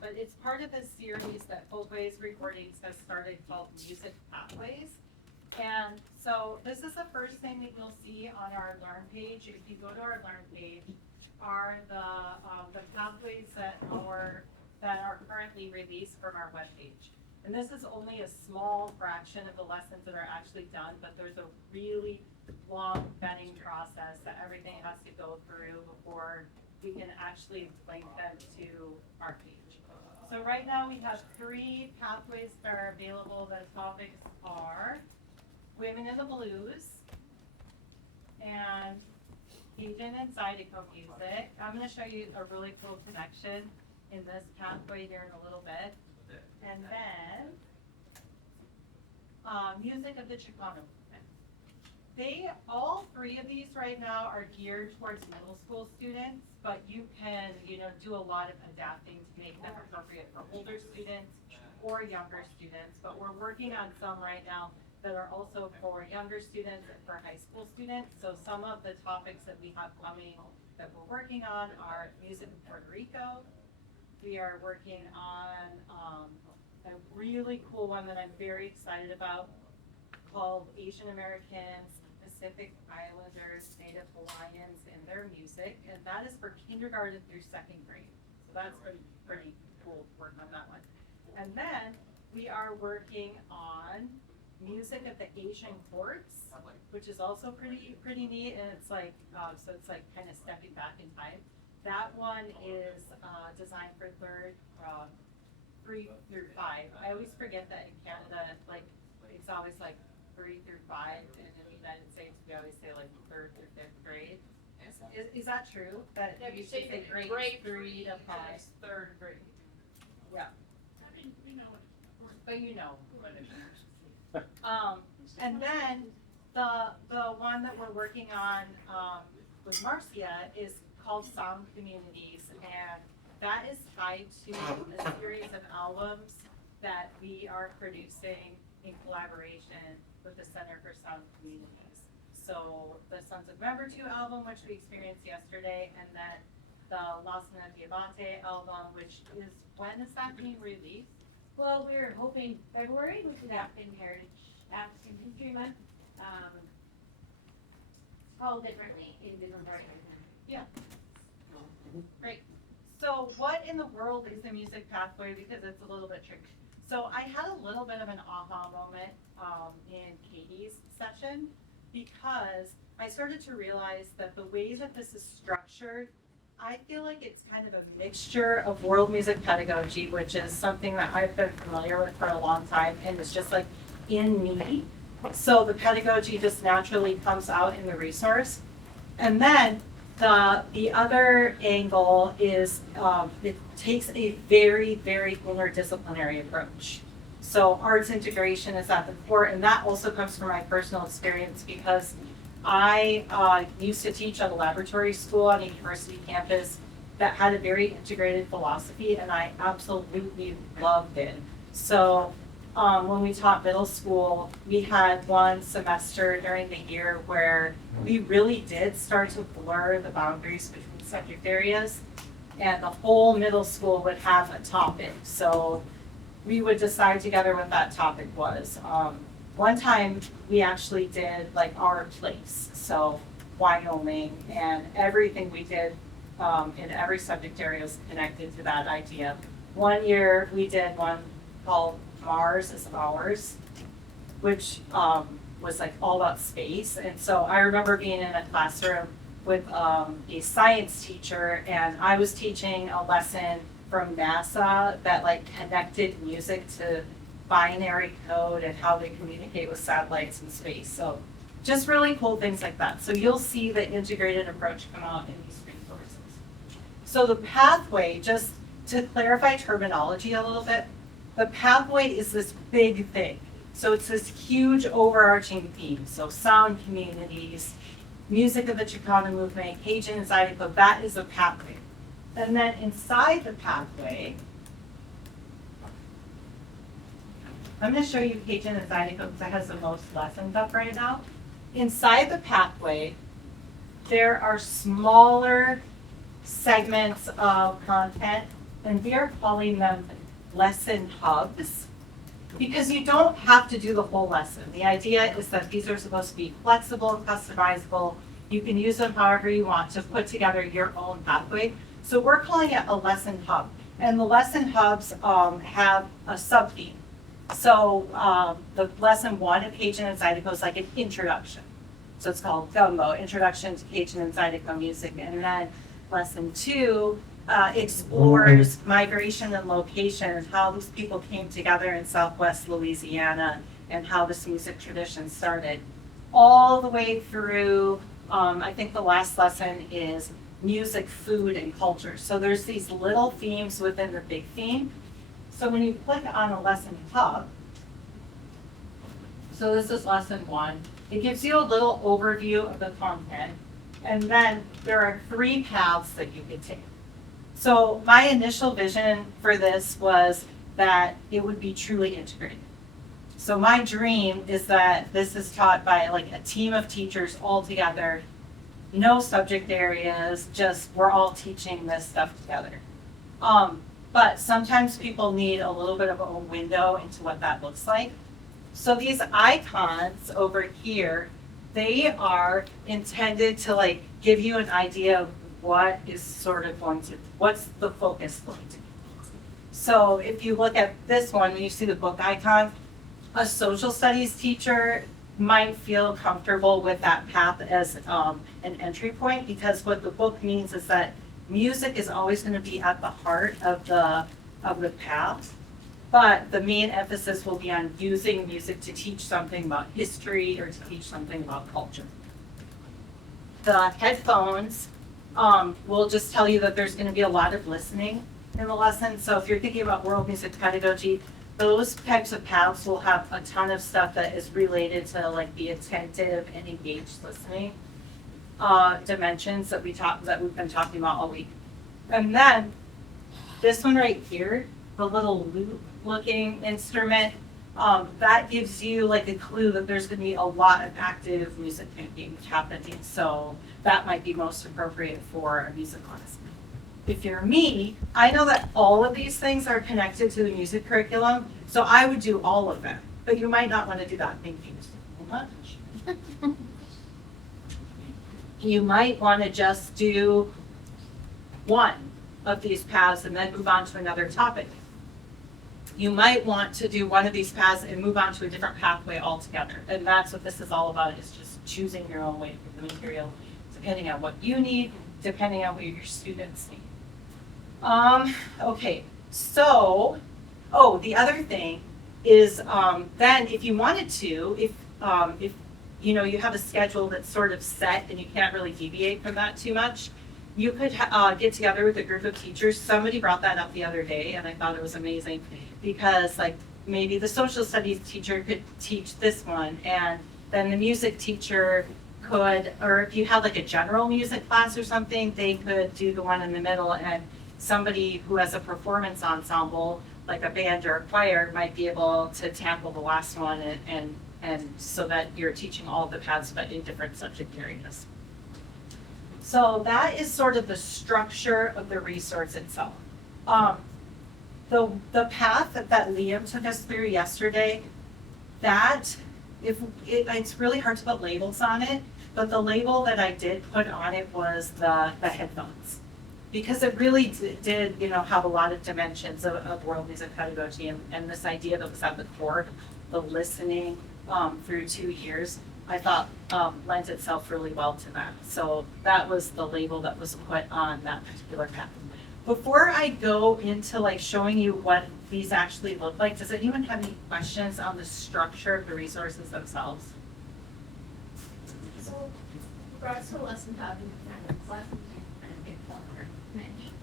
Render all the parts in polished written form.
but it's part of a series that Folkways Recordings has started called Music Pathways. And so this is the first thing that you'll see on our Learn page. If you go to our Learn page, are the pathways that are currently released from our webpage. And this is only a small fraction of the lessons that are actually done, but there's a really long vetting process that everything has to go through before we can actually link them to our page. So right now we have 3 pathways that are available. The topics are Women in the Blues and Cajun and Zydeco music. I'm going to show you a really cool connection in this pathway here in a little bit. And then music of the Chicano movement. All 3 of these right now are geared towards middle school students, but you can, do a lot of adapting to make them appropriate for older students or younger students. But we're working on some right now that are also for younger students and for high school students. So some of the topics that we have coming that we're working on are music of Puerto Rico. We are working on a really cool one that I'm very excited about called Asian Americans, Pacific Islanders, Native Hawaiians, and their music. And that is for kindergarten through 2nd grade. So that's pretty cool work on that one. And then we are working on music of the Asian courts, which is also pretty neat. And it's like, so it's like kind of stepping back in time. That one is designed for 3 through 5. I always forget that in Canada, like it's always like 3 through 5, and in the United States we always say like 3rd through 5th grade. Is that true? That you should say grade 3 to 5, 3rd grade. Yeah. I mean, we know it. But you know what it means. And then the one that we're working on with Marcia is called Sound Communities, and that is tied to a series of albums that we are producing in collaboration with the Center for Sound Communities. So the Sons of Member 2 album, which we experienced yesterday, and then the Las Nativate album, which is, when is that being released? Well, we're hoping February, which is African History Month. Called differently in different parts of the country. Yeah. Great. So what in the world is the music pathway? Because it's a little bit tricky. So I had a little bit of an aha moment in Katie's session, because I started to realize that the way that this is structured, I feel like it's kind of a mixture of world music pedagogy, which is something that I've been familiar with for a long time, and it's just like in me. So the pedagogy just naturally comes out in the resource. And then the other angle is it takes a very, very interdisciplinary approach. So arts integration is at the core, and that also comes from my personal experience, because I used to teach at a laboratory school on a university campus that had a very integrated philosophy, and I absolutely loved it. So when we taught middle school, we had one semester during the year where we really did start to blur the boundaries between subject areas, and the whole middle school would have a topic. So we would decide together what that topic was. One time we actually did like our place, so Wyoming, and everything we did in every subject area was connected to that idea. One year we did one called Mars is Ours, which was like all about space. And so I remember being in a classroom with a science teacher, and I was teaching a lesson from NASA that like connected music to binary code and how they communicate with satellites in space. So just really cool things like that. So you'll see the integrated approach come out in these resources. So the pathway, just to clarify terminology a little bit, the pathway is this big thing. So it's this huge overarching theme. So sound communities, music of the Chicano movement, Cajun and Zydeco, that is a pathway. And then inside the pathway, I'm going to show you Cajun and Zydeco because it has the most lessons up right now. Inside the pathway, there are smaller segments of content and we are calling them lesson hubs because you don't have to do the whole lesson. The idea is that these are supposed to be flexible, customizable. You can use them however you want to put together your own pathway. So we're calling it a lesson hub. And the lesson hubs have a sub-theme. So the lesson 1 of Cajun and Zydeco is like an introduction. So it's called Gumbo, Introduction to Cajun and Zydeco Music. And then lesson 2 explores migration and location and how these people came together in Southwest Louisiana and how this music tradition started. All the way through, I think the last lesson is music, food, and culture. So there's these little themes within the big theme. So when you click on a lesson hub, so this is lesson 1, it gives you a little overview of the content. And then there are 3 paths that you could take. So my initial vision for this was that it would be truly integrated. So my dream is that this is taught by like a team of teachers all together, no subject areas, just we're all teaching this stuff together. But sometimes people need a little bit of a window into what that looks like. So these icons over here, they are intended to like give you an idea of what is sort of going to, what's the focus going to be. So if you look at this one, when you see the book icon, a social studies teacher might feel comfortable with that path as an entry point, because what the book means is that music is always going to be at the heart of the path, but the main emphasis will be on using music to teach something about history or to teach something about culture. The headphones will just tell you that there's going to be a lot of listening in the lesson. So if you're thinking about world music pedagogy, those types of paths will have a ton of stuff that is related to like the attentive and engaged listening dimensions that we've been talking about all week. And then this one right here, the little loop looking instrument, that gives you like a clue that there's going to be a lot of active music making happening. So that might be most appropriate for a music class. If you're me, I know that all of these things are connected to the music curriculum, so I would do all of them. But you might not want to do that. Thank you so much. You might want to just do one of these paths and then move on to another topic. You might want to do one of these paths and move on to a different pathway altogether. And that's what this is all about, is just choosing your own way for the material, depending on what you need, depending on what your students need. Okay, so, the other thing is, then if you wanted to, if you know, you have a schedule that's sort of set and you can't really deviate from that too much, you could get together with a group of teachers. Somebody brought that up the other day and I thought it was amazing, because like maybe the social studies teacher could teach this one, and then the music teacher could, or if you had like a general music class or something, they could do the one in the middle, and somebody who has a performance ensemble, like a band or a choir, might be able to tackle the last one, and so that you're teaching all of the paths but in different subject areas. So that is sort of the structure of the resource itself. The path that Liam took us through yesterday, it's really hard to put labels on it, but the label that I did put on it was the headphones, because it really did, you know, have a lot of dimensions of world music pedagogy, and this idea that was at the core, the listening through 2 years, I thought lends itself really well to that. So that was the label that was put on that particular path. Before I go into like showing you what these actually look like, does anyone have any questions on the structure of the resources themselves? So, regards to lesson hub and class,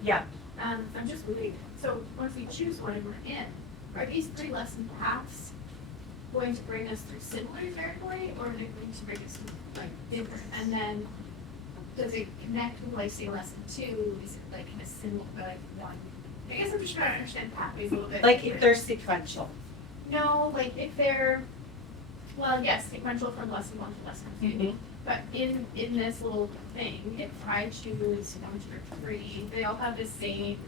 Yeah. I'm just wondering, so once we choose one and we're in, are these 3 lesson paths going to bring us through similar territory, or are they going to bring us like different? And then does it connect with, like, say, lesson 2? Is it like kind of similar, like one? I guess I'm just trying to understand pathways a little bit. Like if they're sequential. No, like if they're, well, yes, sequential from lesson 1 to lesson 2. Mm-hmm. But in this little thing, if I choose 1 through 3, they all have the same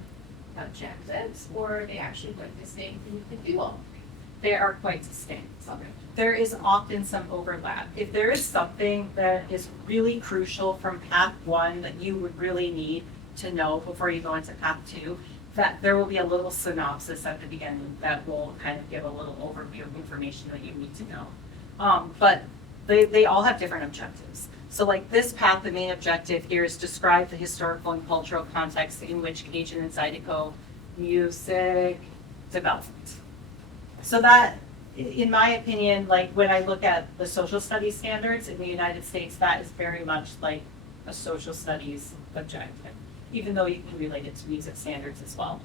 objectives, or are they actually quite distinct and you can do all? They are quite distinct. Okay. There is often some overlap. If there is something that is really crucial from path 1 that you would really need to know before you go into path 2, that there will be a little synopsis at the beginning that will kind of give a little overview of information that you need to know. But they all have different objectives. So like this path, the main objective here is describe the historical and cultural context in which Cajun and Zydeco music developed. So that, in my opinion, like when I look at the social studies standards in the United States, that is very much like a social studies objective, even though you can relate it to music standards as well.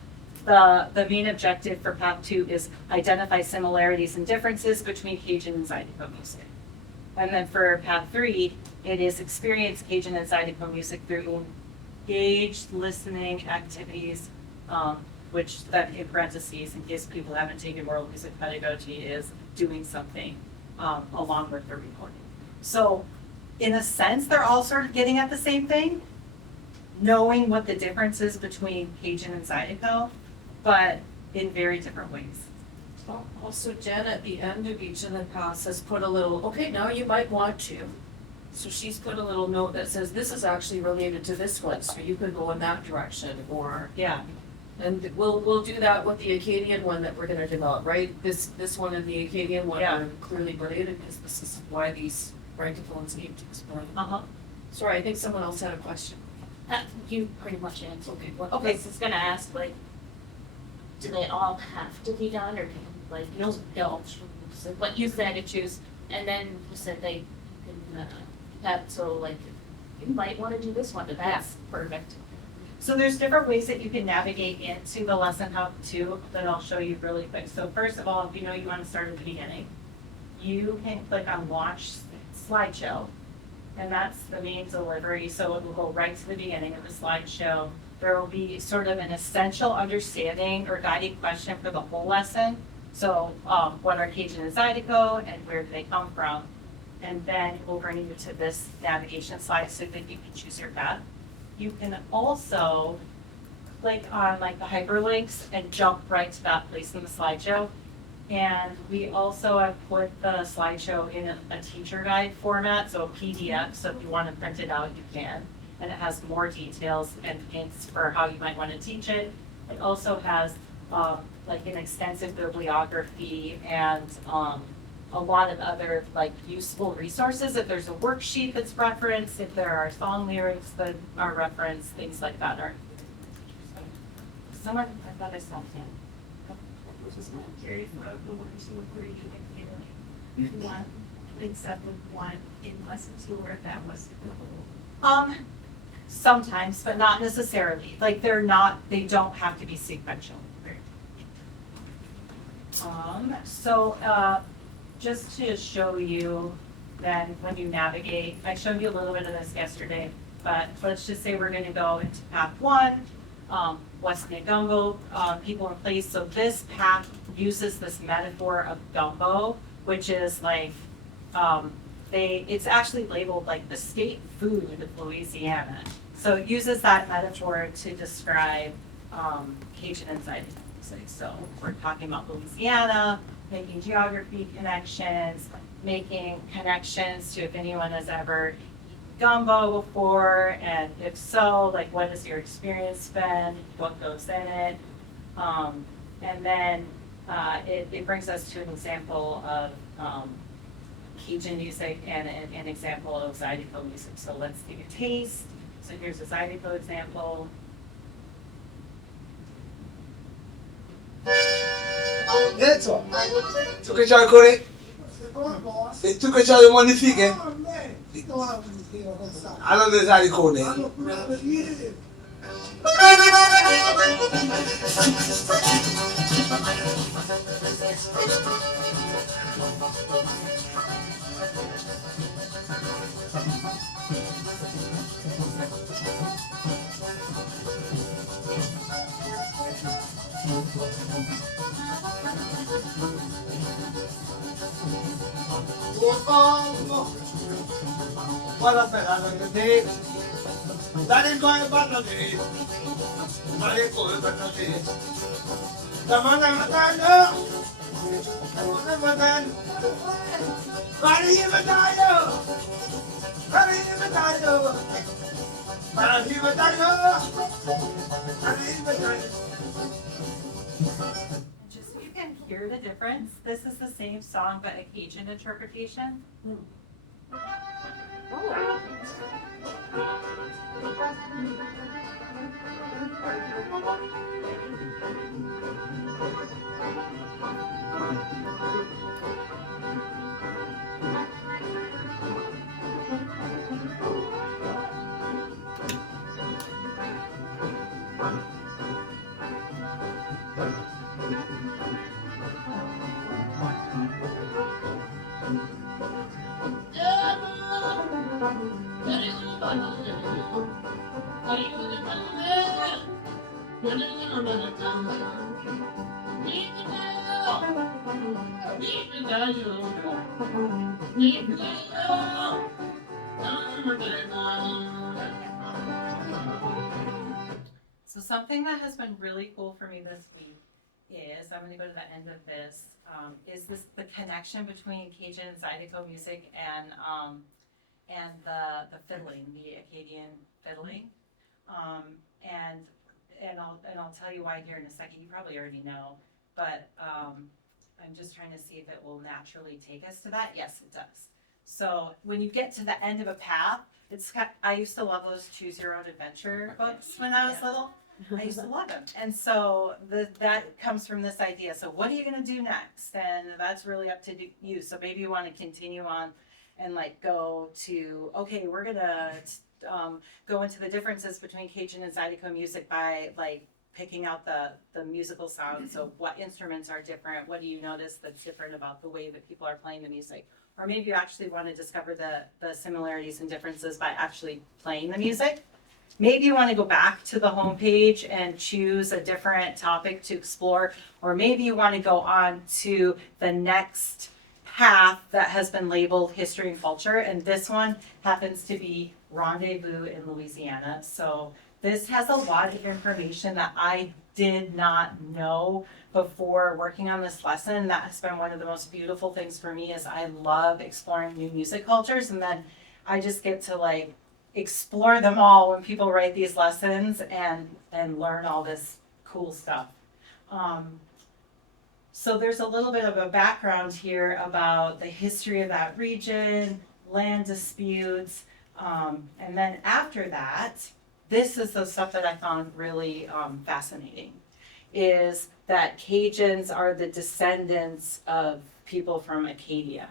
The main objective for path 2 is identify similarities and differences between Cajun and Zydeco music. And then for path 3, it is experience Cajun and Zydeco music through engaged listening activities, which that in parentheses, in case people haven't taken world music pedagogy, is doing something along with the recording. So in a sense, they're all sort of getting at the same thing, knowing what the difference is between Cajun and Zydeco, but in very different ways. Also, Jen at the end of each of the paths has put a little, okay, now you might want to. So she's put a little note that says, this is actually related to this one, so you could go in that direction, or. Yeah. And we'll do that with the Acadian one that we're gonna develop, right? This one and the Acadian one Yeah. are clearly related, because this is why these francophones need to explore them. Uh-huh. Sorry, I think someone else had a question. You pretty much answered. Okay, what? Okay, so I was gonna ask, like, do they all have to be done, or can, like, no, so what you said to choose, and then you said they can, have, so like, you might wanna do this one, but that's perfect. So there's different ways that you can navigate into the lesson hub too, that I'll show you really quick. So first of all, if you know you want to start at the beginning, you can click on Launch Slideshow, and that's the main delivery. So it will go right to the beginning of the slideshow. There will be sort of an essential understanding or guiding question for the whole lesson. So what are Cajun and Zydeco, and where do they come from? And then we'll bring you to this navigation slide so that you can choose your path. You can also click on like the hyperlinks and jump right to that place in the slideshow. And we also have put the slideshow in a teacher guide format, so a PDF, so if you want to print it out, you can. And it has more details and hints for how you might want to teach it. It also has like an extensive bibliography and a lot of other like useful resources. If there's a worksheet that's referenced, if there are song lyrics that are referenced, things like that are. Someone, I thought I saw him. One, except with one in lesson 2, or if that was. Sometimes, but not necessarily. Like they don't have to be sequential. So just to show you then when you navigate, I showed you a little bit of this yesterday, but let's just say we're gonna go into path 1, West Gumbo, people in place. So this path uses this metaphor of gumbo, which is like, it's actually labeled like the state food of Louisiana. So it uses that metaphor to describe Cajun and Zydeco music. So we're talking about Louisiana, making geography connections, making connections to if anyone has ever eaten gumbo before, and if so, like what has your experience been, what goes in it, and then it brings us to an example of Cajun music and an example of Zydeco music. So let's take a taste. So here's a Zydeco example. Eso. Tu che c'hai ancora? E tu che c'hai magnifiche? Allora le sai con Wala pera ng gabi. Dali ko ay batali. Dali ko ay batali. Tama na nga tayo. Tama na ba tayo? Parihin ba tayo? Parihin ba tayo? Parihin ba tayo? Parihin ba tayo? Just so you can hear the difference, this is the same song but a Cajun interpretation. So something that has been really cool for me this week is, I'm gonna go to the end of this, is the connection between Cajun and Zydeco music and the fiddling, the Acadian fiddling. And I'll tell you why here in a second, you probably already know, but I'm just trying to see if it will naturally take us to that. Yes, it does. So when you get to the end of a path, I used to love those Choose Your Own Adventure books when I was little. I used to love them. And so that comes from this idea. So what are you going to do next? And that's really up to you. So maybe you want to continue on and like go to, okay, we're going to go into the differences between Cajun and Zydeco music by like picking out the musical sound. So what instruments are different? What do you notice that's different about the way that people are playing the music? Or maybe you actually want to discover the similarities and differences by actually playing the music. Maybe you want to go back to the homepage and choose a different topic to explore, or maybe you want to go on to the next path that has been labeled history and culture, and this one happens to be Rendezvous in Louisiana. So this has a lot of information that I did not know before working on this lesson. That has been one of the most beautiful things for me, is I love exploring new music cultures, and then I just get to like explore them all when people write these lessons and learn all this cool stuff. So there's a little bit of a background here about the history of that region, land disputes, and then after that, this is the stuff that I found really fascinating, is that Cajuns are the descendants of people from Acadia.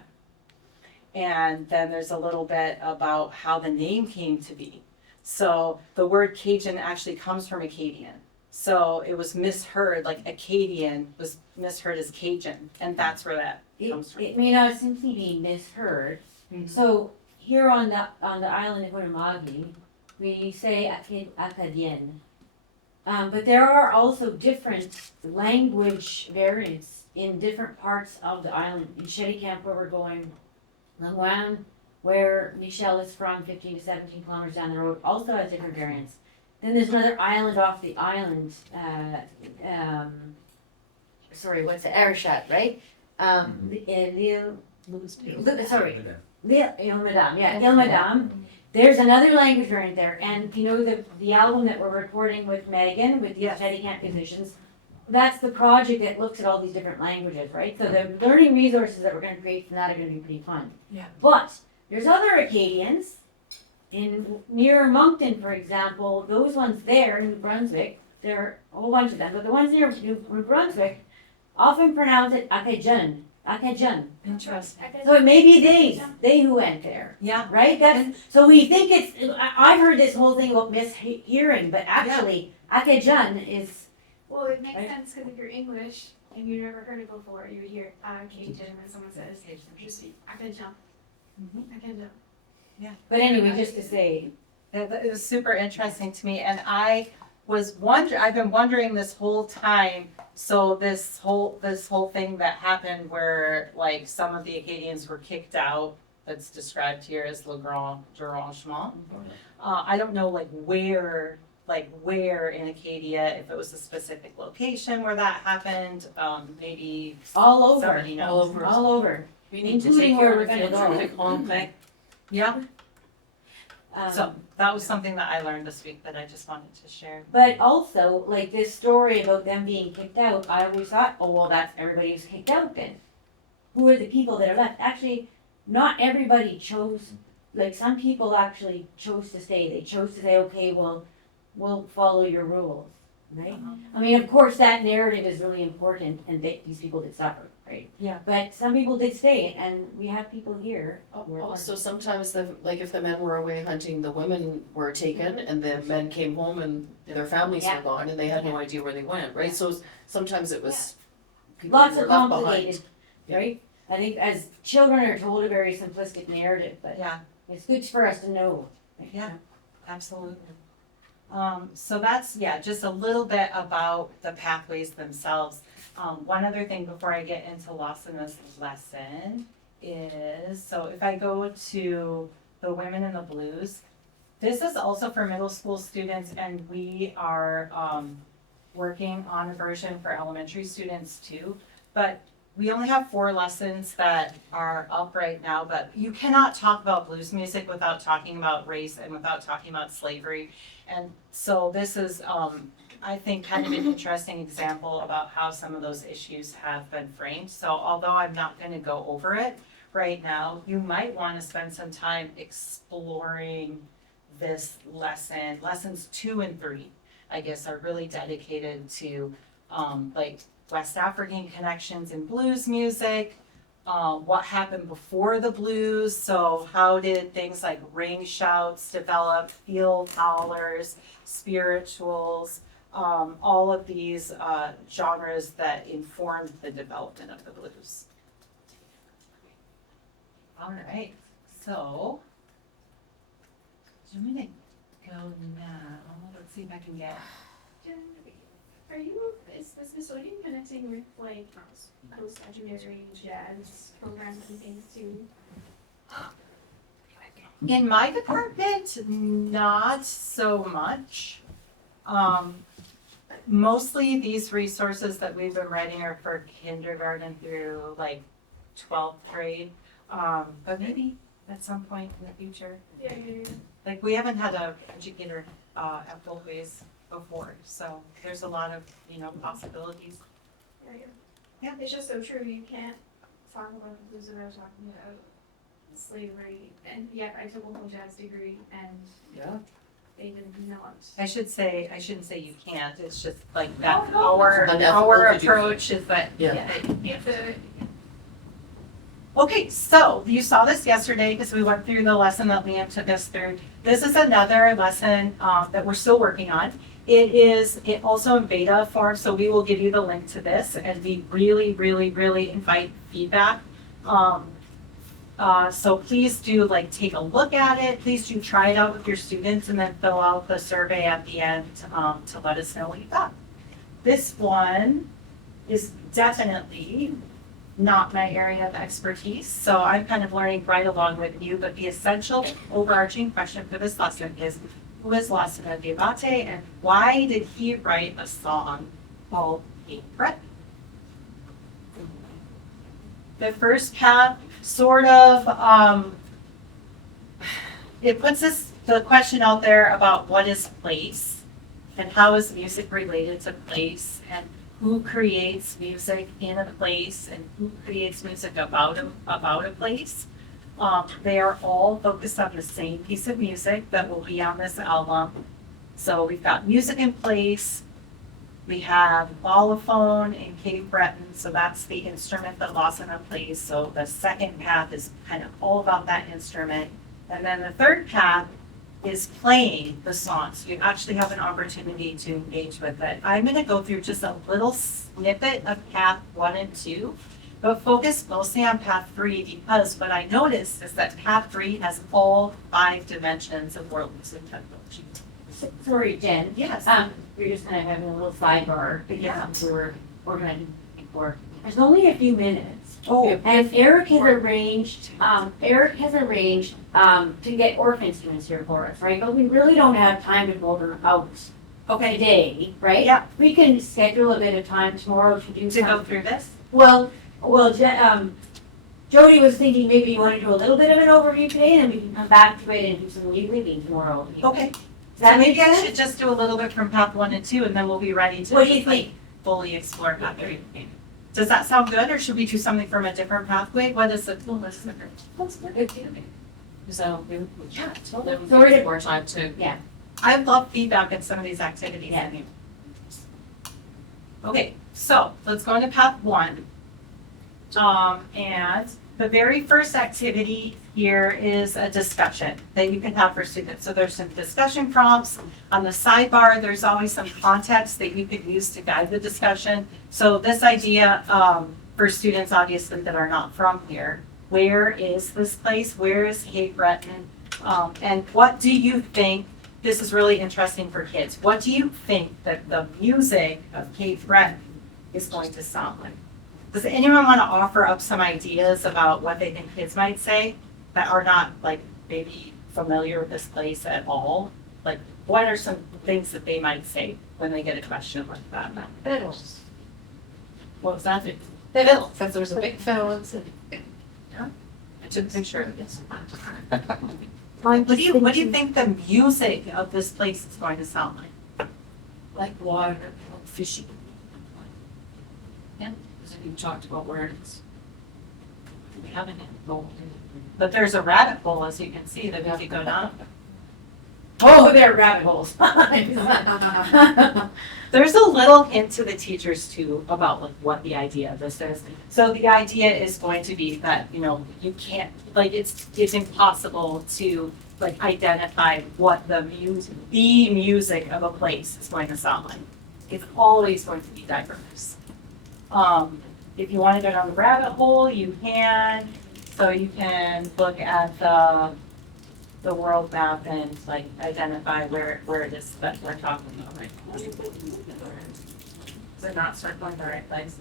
And then there's a little bit about how the name came to be. So the word Cajun actually comes from Acadian. So it was misheard, like Acadian was misheard as Cajun, and that's where that comes from. It may not simply be misheard. Mhm. So here on the island of Unama'ki, we say Acadian. But there are also different language variants in different parts of the island. In Shetty Camp, where we're going, Langwan, where Michelle is from, 15 to 17 kilometers down the road, also has different variants. Then there's another island off the island, Arishat, right? Ilmadam. There's another language variant there, and you know the album that we're recording with Megan, with the Shetty Camp musicians, that's the project that looks at all these different languages, right? So the learning resources that we're gonna create from that are gonna be pretty fun. Yeah. But there's other Acadians, near Moncton, for example, those ones there in New Brunswick, there are a whole bunch of them, but the ones near New Brunswick often pronounce it Acadian. Interesting. So it may be they who went there, Yeah. right? So we think I've heard this whole thing about mishearing, but actually Acadian is, Well, it makes Right. sense because if you're English and you've never heard it before, you would hear Cajun when someone says, I can jump. I can jump. but anyway, just to say, It was super interesting to me, and I I've been wondering this whole time, so this whole thing that happened where like some of the Acadians were kicked out, that's described here as le grand dérangement. I don't know like where in Acadia, if it was a specific location where that happened, maybe All over, somebody knows. All over. all over. We need to Including take where care we're of gonna field go. trip Olympic. Yeah, Um, so that was something that I learned this week that I just wanted to share. But also, like this story about them being kicked out, I always thought, oh, well, that's everybody who's kicked out then. Who are the people that are left? Actually, not everybody chose, like some people actually chose to stay. They chose to say, okay, well, we'll follow your rules, right? I mean, of course, that narrative is really important and these people did suffer, right? Yeah. But some people did stay and we have people here. who are Also, sometimes if the men were away hunting, the women were taken and the men came home and their families Yeah. were gone and they had no idea where they went, right? So sometimes it was people Lots who of were left behind. complicated, right? I think as children are told a very simplistic narrative, but Yeah, it's good for us to know. Yeah. absolutely. So that's, just a little bit about the pathways themselves. One other thing before I get into loss in this lesson is, so if I go to the Women in the Blues, this is also for middle school students and we are, working on a version for elementary students too. But we only have 4 lessons that are up right now, but you cannot talk about blues music without talking about race and without talking about slavery. And so this is, I think, kind of an interesting example about how some of those issues have been framed. So although I'm not going to go over it right now, you might want to spend some time exploring this lesson. Lessons 2 and 3, I guess, are really dedicated to like West African connections in blues music, what happened before the blues, so how did things like ring shouts develop, field howlers, spirituals, all of these genres that informed the development of the blues. All right, so I'm gonna go now, let's see if I can get. Jen, is the Smithsonian connecting with like post-secondary jazz programs and things too? In my department, not so much. Mostly these resources that we've been writing are for kindergarten through like 12th grade. But maybe at some point in the future. Yeah. Like we haven't had a educator at Folkways before, so there's a lot of, possibilities. Yeah. It's just so true, you can't talk about the blues without talking about slavery, and yet I took a whole jazz degree and Yeah. they did not. I shouldn't say you can't, it's just like that No, our Unethical to do. approach is that. Yeah. You have to, Okay, so you saw this yesterday because we went through the lesson that Liam took us through. This is another lesson that we're still working on. It also in beta form, so we will give you the link to this and we really, really, really invite feedback. So please do take a look at it. Please do try it out with your students and then fill out the survey at the end to let us know what you thought. This one is definitely not my area of expertise, so I'm kind of learning right along with you, but the essential overarching question for this lesson is, who is Lassana Diabate and why did he write a song called Cape Breton? The first path sort of, it puts the question out there about what is place and how is music related to place and who creates music in a place and who creates music about a place. They are all focused on the same piece of music that will be on this album. So we've got music in place. We have balafone in Cape Breton, so that's the instrument that Lassana plays. So the second path is kind of all about that instrument. And then the third path is playing the song. So you actually have an opportunity to engage with it. I'm gonna go through just a little snippet of path 1 and 2, but focus mostly on path 3 because what I noticed is that path 3 has all 5 dimensions of world music technology. Sorry, Jen. Yes. We're just kind of having a little sidebar Yeah. because we're organizing before. There's only a few minutes. Oh, And Eric has arranged, to get orphan students here for us, right? But we really don't have time to go them out today, right? Yeah. We can schedule a bit of time tomorrow to do to go some. through this? Well, Jody was thinking maybe you want to do a little bit of an overview today, and then we can come back to it and do some reading tomorrow. Okay. Does So that make maybe I sense? should just do a little bit from path 1 and 2, and then we'll be ready to What do you just, like, think? fully explore path 3. Does that sound good, or should we do something from a different pathway? What is it? That's good too. So, Yeah, then we Sorry to- get more time to. Yeah. I love feedback in some of these activities. Yeah. Okay, so let's go into path 1. And the very first activity here is a discussion that you can have for students. So there's some discussion prompts. On the sidebar, there's always some context that you could use to guide the discussion. So this idea, for students obviously that are not from here, where is this place? Where is Cape Breton? And what do you think, this is really interesting for kids, what do you think that the music of Cape Breton is going to sound like? Does anyone want to offer up some ideas about what they think kids might say that are not like maybe familiar with this place at all? Like, what are some things that they might say when they get a question like that? Fiddles. What was that? Fiddle, because there's a big fiddle and I took a picture of this. What What do you think the music of this place is going to sound like? water, fishing. Yeah, because you talked about where it's. We haven't yet. But there's a rabbit hole, as you can see, that if you go down. Oh, there are rabbit holes. There's a little hint to the teachers too about like what the idea of this is. So the idea is going to be that, you know, you can't, like it's impossible to like identify what the music of a place is going to sound like. It's always going to be diverse. If you want to go down the rabbit hole, you can. So you can look at the world map and like identify where it is that we're talking about right now. Is it not circling the right place?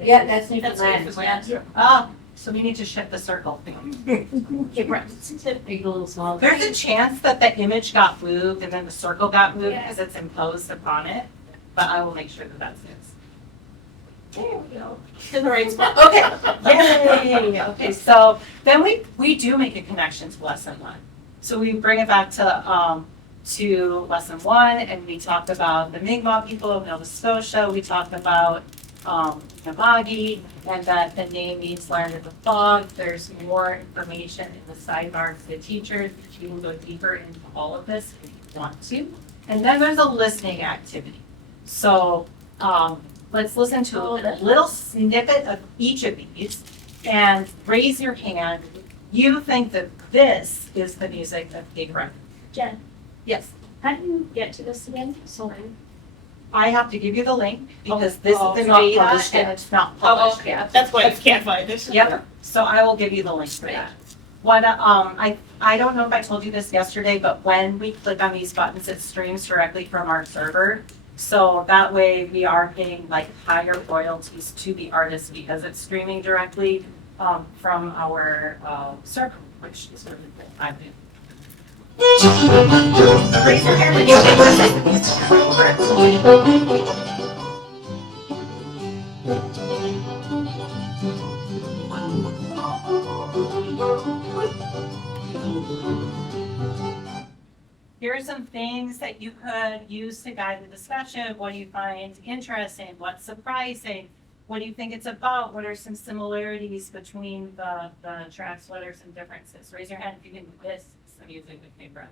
Yeah, that's That's Newfoundland. Oh, so we need to shift the circle. Make it a little smaller. There's a chance that the image got moved and then the circle got moved Yeah. because it's imposed upon it, but I will make sure that that's it. There we go. In the right spot. Okay. Yay. Okay. So then we do make a connection to lesson 1. So we bring it back to lesson 1, and we talk about the Mi'kmaq people of Nova Scotia. We talk about Unama'ki, and that the name means land of the fog. There's more information in the sidebar for the teachers. You can go deeper into all of this if you want to. And then there's a listening activity. So let's listen to a little snippet of each of these and raise your hand. You think that this is the music of Cape Breton? Jen, Yes. how do you get to this again? Sorry. I have to give you the link because this Oh, is the it's not beta published and yet. it's not published. yeah, that's why you can't find it. Yep, so I will give you the link for that. What, I don't know if I told you this yesterday, but when we click on these buttons, it streams directly from our server. So that way we are paying like higher royalties to the artist because it's streaming directly from our server, which is really cool. I do. Raise your hand when you think this Here are some things that you could use to guide the discussion. What do you find interesting? What's surprising? What do you think it's about? What are some similarities between the tracks? What are some differences? Raise your hand if you can do this. It's the music with Cape Breton.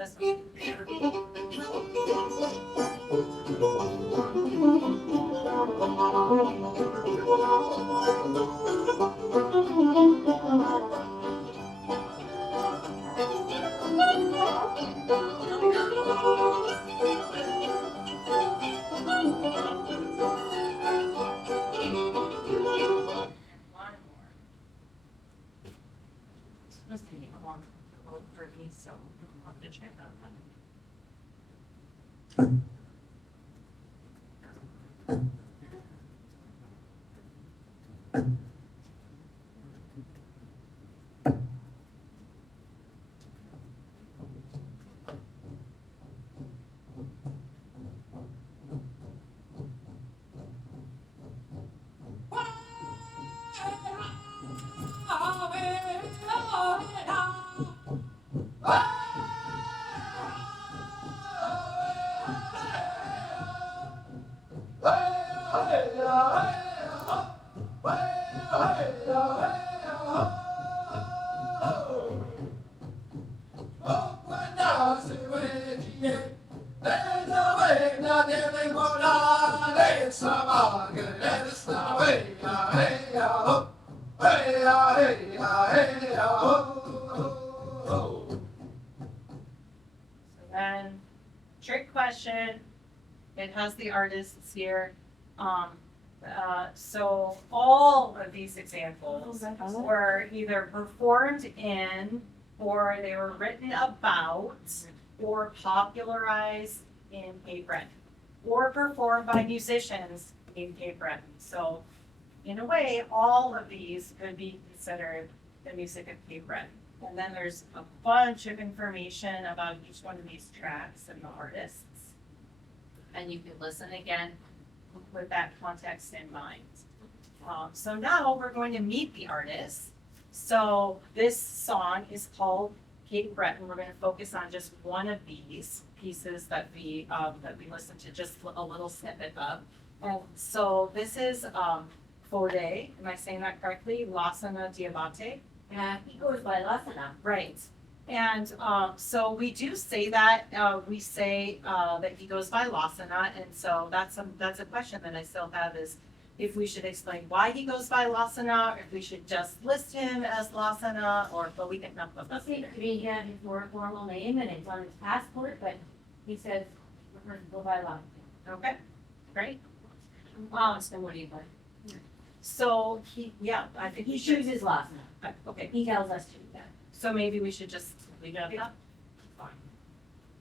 this one. One more. It's supposed to be a long vote for me, so I'll have to check that one. And trick question, it has the artists here. So all of these examples were either performed in, or they were written about, or popularized in Cape Breton, or performed by musicians in Cape Breton. So in a way, all of these could be considered the music of Cape Breton. And then there's a bunch of information about each one of these tracks and the artists. And you can listen again with that context in mind. So now we're going to meet the artists. So this song is called Cape Breton. We're going to focus on just one of these pieces that we listened to just a little snippet of. And so this is Fode, am I saying that correctly? Lasana Diabate. He goes by Lasana. Right. And so we do say that, we say that he goes by Lasana, and so that's a question that I still have, is if we should explain why he goes by Lasana, or if we should just list him as Lasana, or but we can come up with He had his more formal name and it's on his passport, but he says, we're going to go by Lasana. Okay, great. So what do you like? So I think He we should. chooses Lasana. Okay, He tells us to do that. so maybe we should just leave it at that. Fine.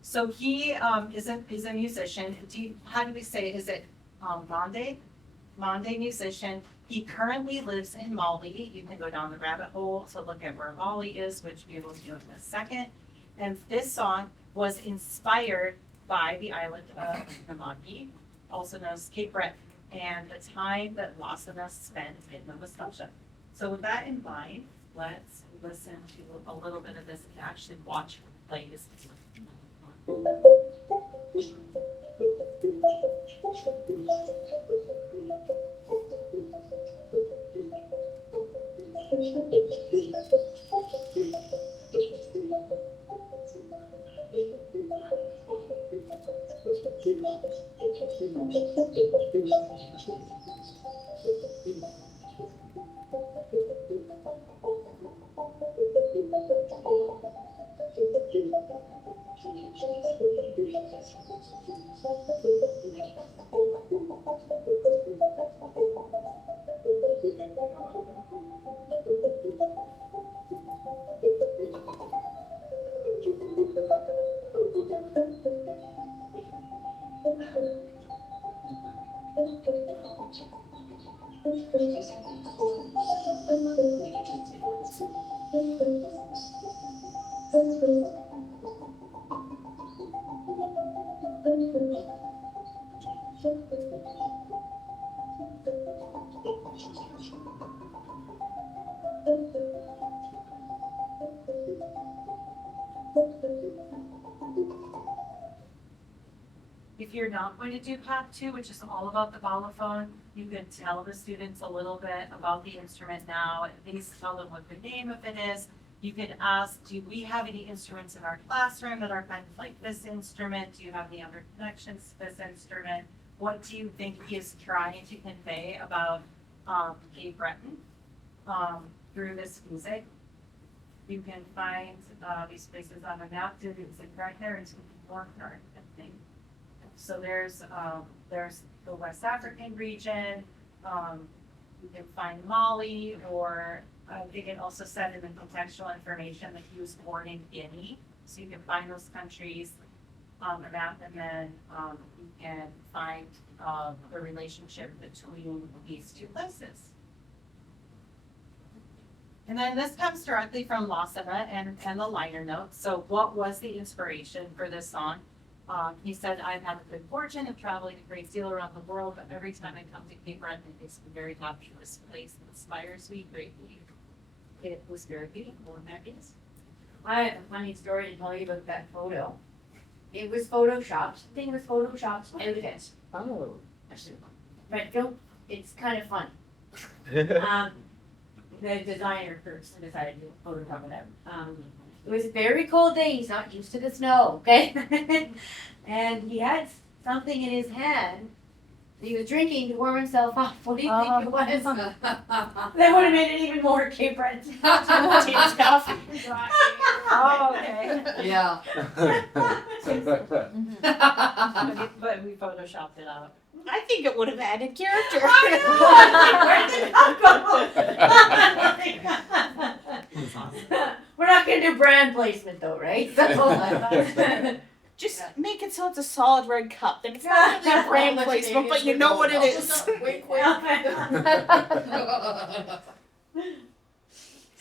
So he is a musician. How do we say it? Is it Mande musician. He currently lives in Mali. You can go down the rabbit hole to look at where Mali is, which we will do in a second. And this song was inspired by the island of Unama'ki, also known as Cape Breton, and the time that Lasana spent in Nova Scotia. So with that in mind, let's listen to a little bit of this and actually watch who plays. If you're not going to do path 2, which is all about the balafon, you can tell the students a little bit about the instrument now, at least tell them what the name of it is, You could ask, do we have any instruments in our classroom that are kind of like this instrument? Do you have any other connections to this instrument? What do you think he is trying to convey about Cape Breton through this music? You can find these places on a map. It's right there. It's more card, I think. So there's the West African region. You can find Mali, or I think it also said in the contextual information that he was born in Guinea. So you can find those countries on the map, and then you can find the relationship between these two places. And then this comes directly from Lassana and the liner notes. So what was the inspiration for this song? He said, I've had the good fortune of traveling a great deal around the world, but every time I come to Cape Breton, it makes me very happy. This place inspires me greatly. It was very beautiful, and that is. I have a funny story to tell you about that photo. It was photoshopped. The thing was photoshopped out of it. Oh. But don't, it's kind of fun. The designer first decided to Photoshop it out. It was a very cold day. He's not used to the snow, okay? And he had something in his hand that he was drinking to warm himself up. What do you think it was? That would have made it even more Cape Breton. Tea's coffee. Oh, okay. Yeah. But we photoshopped it out. I think it would have added character. We're not gonna do brand placement though, right? Just make it so it's a solid red cup. Then it's not really a brand placement, but you know what it is.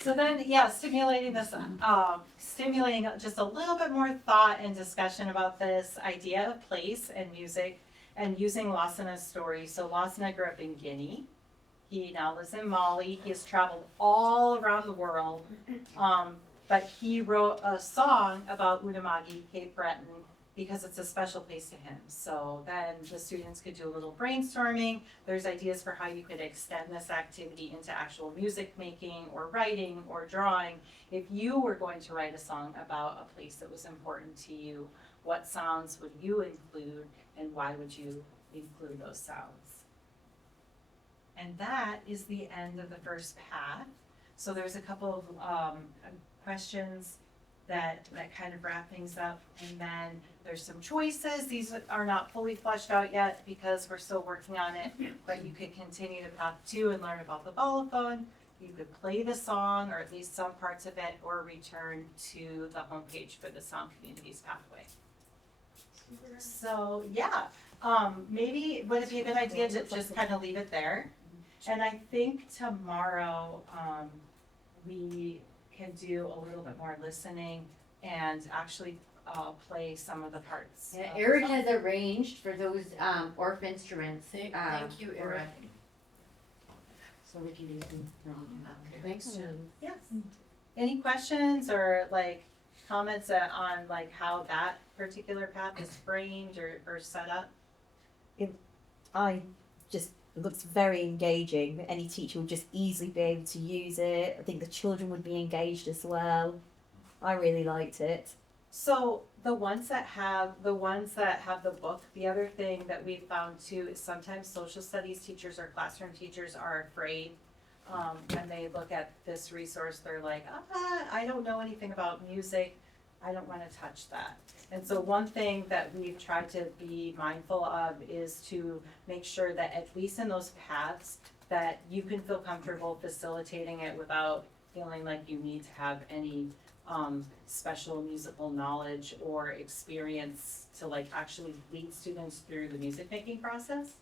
So then, yeah, stimulating just a little bit more thought and discussion about this idea of place and music, and using Lassana's story. So Lassana grew up in Guinea. He now lives in Mali. He has traveled all around the world. But he wrote a song about Unama'ki, Cape Breton, because it's a special place to him. So then the students could do a little brainstorming. There's ideas for how you could extend this activity into actual music making or writing or drawing. If you were going to write a song about a place that was important to you, what sounds would you include, and why would you include those sounds? And that is the end of the first path. So there's a couple of questions that kind of wrap things up, and then there's some choices. These are not fully fleshed out yet because we're still working on it, but you could continue to path 2 and learn about the bolophone. You could play the song, or at least some parts of it, or return to the homepage for the Sound Communities Pathway. So yeah, maybe would it be a good idea to just kind of leave it there? And I think tomorrow we can do a little bit more listening and actually play some of the parts. Yeah, Eric has arranged for those orff instruments. Thank you, Eric. So we can use them. Thanks, Jen. Yes. Any questions or like comments on like how that particular path is framed or set up? It looks very engaging. Any teacher would just easily be able to use it. I think the children would be engaged as well. I really liked it. So the ones that have the book, the other thing that we found too is sometimes social studies teachers or classroom teachers are afraid when they look at this resource. They're like, I don't know anything about music. I don't want to touch that. And so one thing that we've tried to be mindful of is to make sure that at least in those paths that you can feel comfortable facilitating it without feeling like you need to have any special musical knowledge or experience to like actually lead students through the music making process.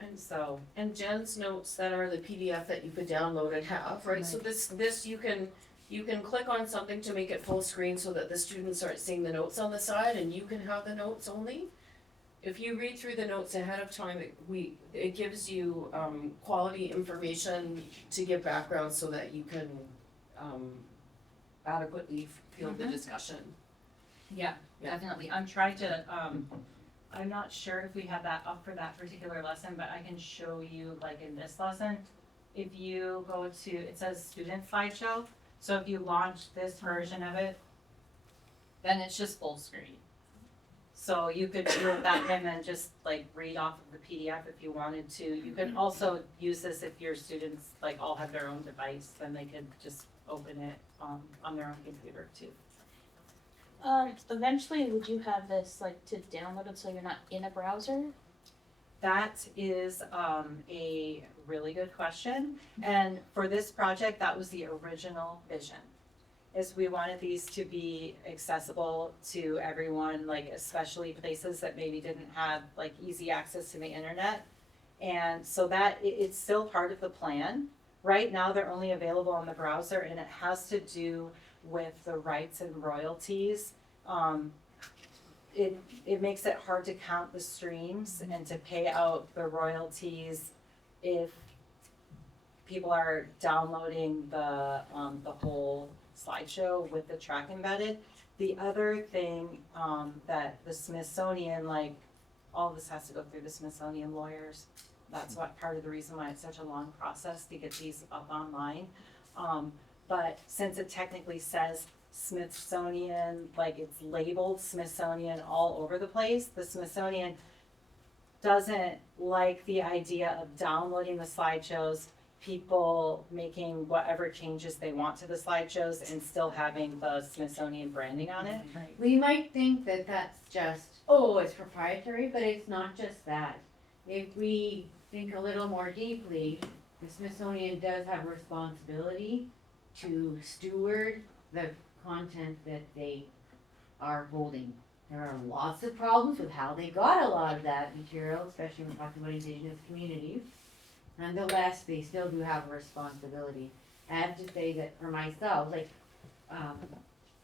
And so, And Jen's notes that are the PDF that you could download and have, right? So this you can click on something to make it full screen so that the students aren't seeing the notes on the side and you can have the notes only. If you read through the notes ahead of time, it gives you quality information to give background so that you can adequately field the discussion. yeah, definitely. I'm trying to, I'm not sure if we have that up for that particular lesson, but I can show you like in this lesson. If you go to, it says student slideshow. So if you launch this version of it, then it's just full screen. So you could do that and then just like read off of the PDF if you wanted to. You could also use this if your students like all have their own device, then they could just open it on their own computer too. Eventually, would you have this like to download it so you're not in a browser? That is a really good question. And for this project, that was the original vision. Is we wanted these to be accessible to everyone, like especially places that maybe didn't have like easy access to the internet. And so that it's still part of the plan. Right now, they're only available on the browser, and it has to do with the rights and royalties. It makes it hard to count the streams and to pay out the royalties if people are downloading the whole slideshow with the track embedded. The other thing that the Smithsonian, like all of this has to go through the Smithsonian lawyers. That's what part of the reason why it's such a long process to get these up online. But since it technically says Smithsonian, like it's labeled Smithsonian all over the place, the Smithsonian doesn't like the idea of downloading the slideshows, people making whatever changes they want to the slideshows and still having the Smithsonian branding on it. We might think that that's just, oh, it's proprietary, but it's not just that. If we think a little more deeply, the Smithsonian does have a responsibility to steward the content that they are holding. There are lots of problems with how they got a lot of that material, especially when we're talking about Indigenous communities. Nonetheless, they still do have a responsibility. I have to say that for myself, like,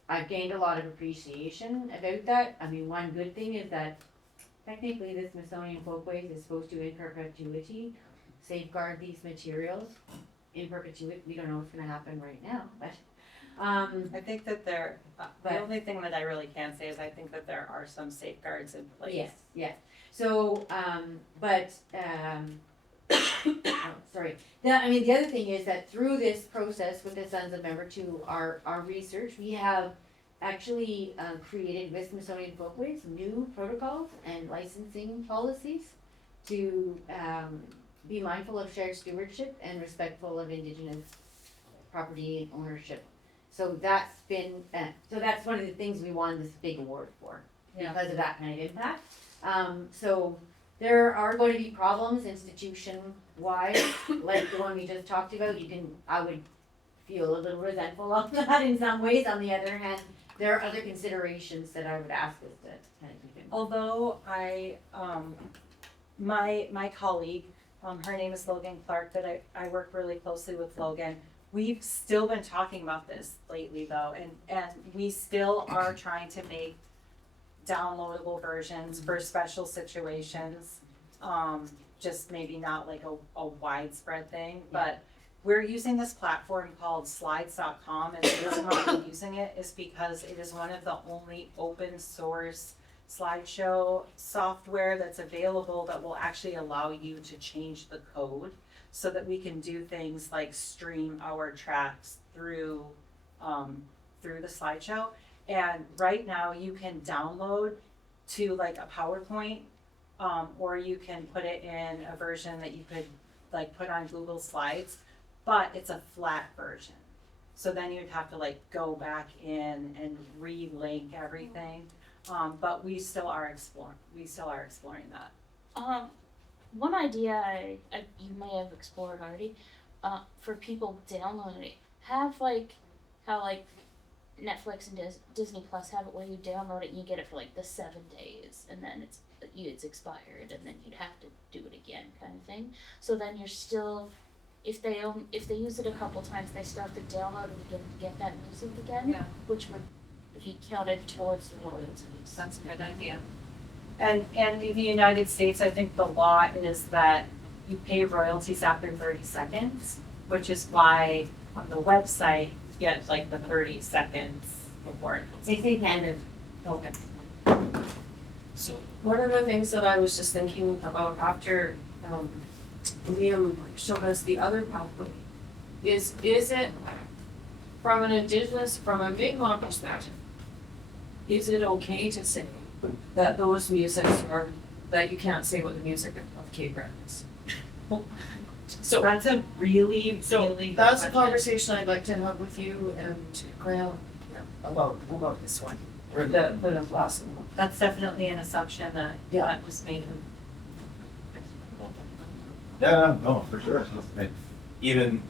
I've gained a lot of appreciation about that. I mean, one good thing is that technically the Smithsonian Folkways is supposed to, in perpetuity, safeguard these materials in perpetuity. We don't know what's gonna happen right now, but, I think that the But- only thing that I really can say is I think that there are some safeguards in place. yes, yes. So, oh, sorry. The other thing is that through this process with the Sons of Member to our research, we have actually created with Smithsonian Folkways new protocols and licensing policies to be mindful of shared stewardship and respectful of Indigenous property ownership. So that's been, that's one of the things we won this big award for, because of that kind of impact. So there are going to be problems institution-wide, like the one we just talked about. I would feel a little resentful of that in some ways. On the other hand, there are other considerations that I would ask us to kind of keep in mind. Although my colleague, her name is Logan Clark, that I work really closely with Logan. We've still been talking about this lately though, and we still are trying to make downloadable versions for special situations. Just maybe not like a widespread thing, but we're using this platform called slides.com, and the reason why we're using it is because it is one of the only open source slideshow software that's available that will actually allow you to change the code so that we can do things like stream our tracks through the slideshow. And right now you can download to like a PowerPoint, or you can put it in a version that you could like put on Google Slides, but it's a flat version. So then you'd have to like go back in and relink everything. But we still are exploring that. One idea you may have explored already, for people downloading it, have like how like Netflix and Disney Plus have it where you download it and you get it for like the 7 days and then it's expired and then you'd have to do it again kind of thing. So then you're still, if they use it a couple times, they still have to download it again to get that music again, Yeah. which would be counted towards the royalties. That's a good idea. And in the United States, I think the law is that you pay royalties after 30 seconds, which is why on the website you get like the 30 seconds before. They say kind of, Okay. So one of the things that I was just thinking about after Liam showed us the other pathway is it from an indigenous, from a Mi'kmaq perspective, is it okay to say that those musics are, that you can't say what the music of Cape Breton is? So, That's a really, so really good that's a question. conversation I'd like to have with you and Graham about this one, or the last one. That's definitely an assumption that, that was made. Yeah, no, for sure. And even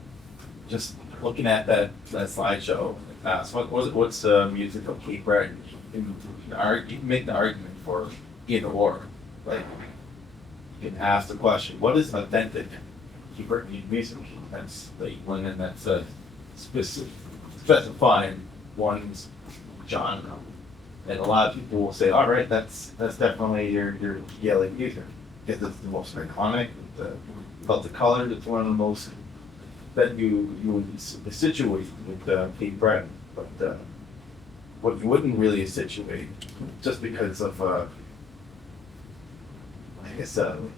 just looking at that slideshow, what's the music of Cape Breton? You can make the argument for either or. Like, you can ask the question, what is authentic Cape Breton music? That's the one, and that's specifying one's genre. And a lot of people will say, all right, that's definitely your yellow music. Because it's the most iconic, about the colors, it's one of the most that you would situate with Cape Breton. But what you wouldn't really situate, just because of I guess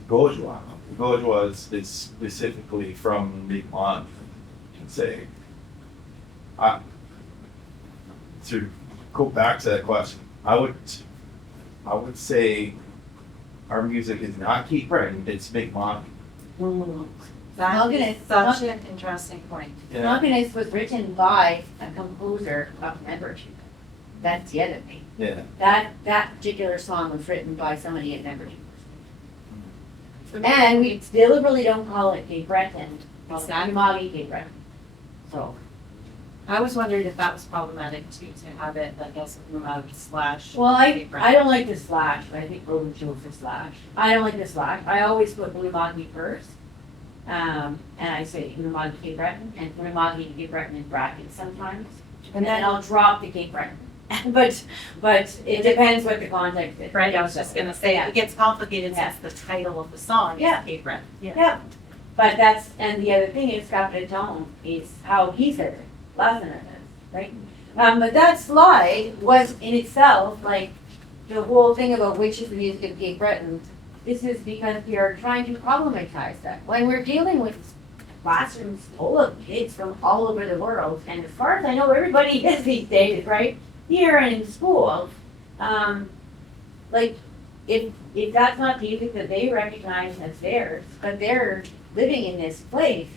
Gojwa. Gojwa is specifically from Mi'kmaq. You can say, to go back to that question, I would say our music is not Cape Breton, it's Mi'kmaq. That is Not such an interesting point. Yeah. Organist was written by a composer of membership. That's the other thing. Yeah. That particular song was written by somebody at membership. And we deliberately don't call it Cape Breton, it's Unama'ki Cape Breton. So, I was wondering if that was problematic too, to have it, I guess, / well, I Cape Breton. don't like the slash, but I think Roman chose the slash. I don't like the slash, I always put Unama'ki first. And I say Unama'ki Cape Breton, and Unama'ki and Cape Breton in brackets sometimes. And then I'll drop the Cape Breton. But it depends what the context is. Right, I was just gonna say, it gets complicated Yeah. since the title of the song is Yeah. Cape Breton. Yeah, but that's, and the other thing is Cape Breton is how he said it, Lasana does, right? But that slide was in itself, like, the whole thing about which is the music of Cape Breton. This is because we are trying to problematize that. When we're dealing with classrooms full of kids from all over the world, and as far as I know, everybody is these days, right? Here and in school, like, if that's not the music that they recognize as theirs, but they're living in this place,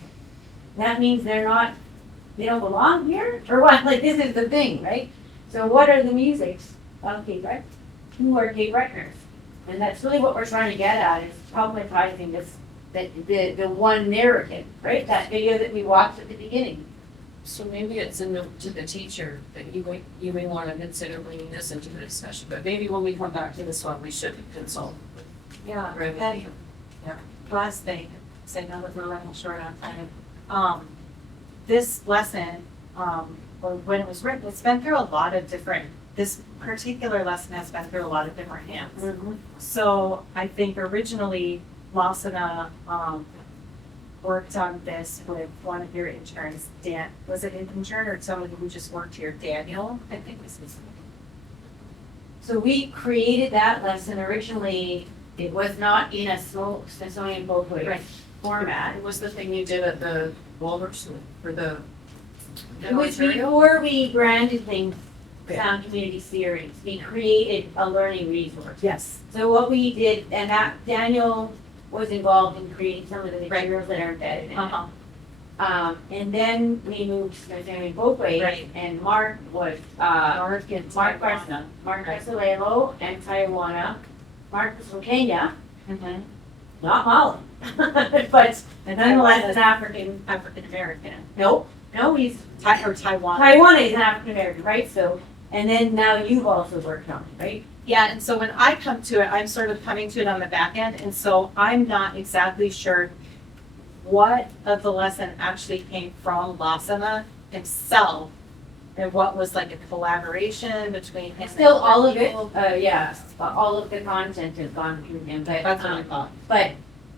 that means they don't belong here, or what? Like, this is the thing, right? So what are the musics of Cape Breton? Who are Cape Bretoners? And that's really what we're trying to get at, is problematizing this, the one narrative, right? That video that we watched at the beginning. So maybe it's a note to the teacher that you may want to consider bringing this into the discussion, but maybe when we come back to this one, we should consult. Yeah, Right. and, yeah, last thing, say now that we're running short on time. This lesson, or when it was written, it's been through a lot of different, this particular lesson has been through a lot of different hands. So I think originally Lasana, worked on this with one of your interns, Dan, was it an intern or someone who just worked here, Daniel, I think was his name. So we created that lesson originally, it was not in a Smithsonian Folkways Right. format. It was the thing you did at the Walrus for the. It was before we branded things Sound Community Series, we created a learning resource. Yes. So what we did, and that Daniel was involved in creating some of the materials that are embedded in it. And then we moved to Smithsonian Folkways, Right. and Mark was, Mark and Mark Taiwana. Marcelelo and Taiwana. Mark was from Kenya, Mhm. not Mali, but nonetheless an African American. No, he's Taiwan. Taiwan is an African American, right? So, and then now you've also worked on it, right? Yeah, and so when I come to it, I'm sort of coming to it on the back end, and so I'm not exactly sure what of the lesson actually came from Lasana himself, and what was like a collaboration between him and Still, other all of it, people. all of the content has gone through him, but, That's what I thought. but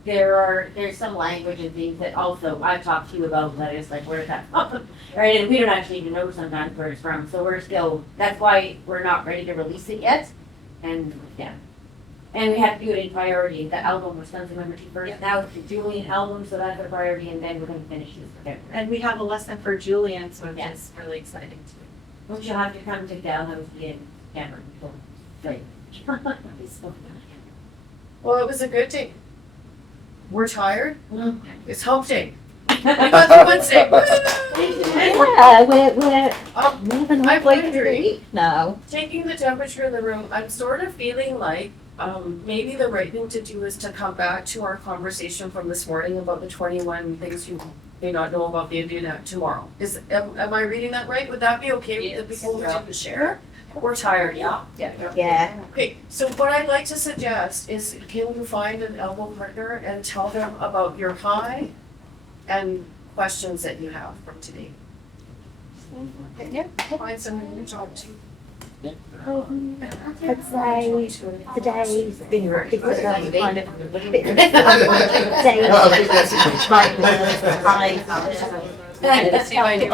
there's some language and things that also I've talked to you about that is like, where's that from? Right, and we don't actually even know sometimes where it's from, so we're still, that's why we're not ready to release it yet, and, yeah. And we had to do it in priority. The album was done November first. Now it's the Julian album, so that's a priority, and then we're gonna finish this for February. And we have a lesson for Julian, so Yeah. it's really exciting too. Which you'll have to come take down those in camera. Right. Well, it was a good day. We're tired. Mm. It's hump day. We got through Wednesday. Yeah, we're Um, moving I'm halfway through the wondering- week now. Taking the temperature in the room, I'm sort of feeling like, maybe the right thing to do is to come back to our conversation from this morning about the 21 things you may not know about the Indian Act tomorrow. Am I reading that right? Would that be okay with the people who didn't share? We're tired, yeah. Yeah. Okay, so what I'd like to suggest is, can you find an elbow partner and tell them about your high and questions that you have from today? Yeah, find someone to talk to. I'd say today's been really good. Kind of I think that's- day. Let's see if I do.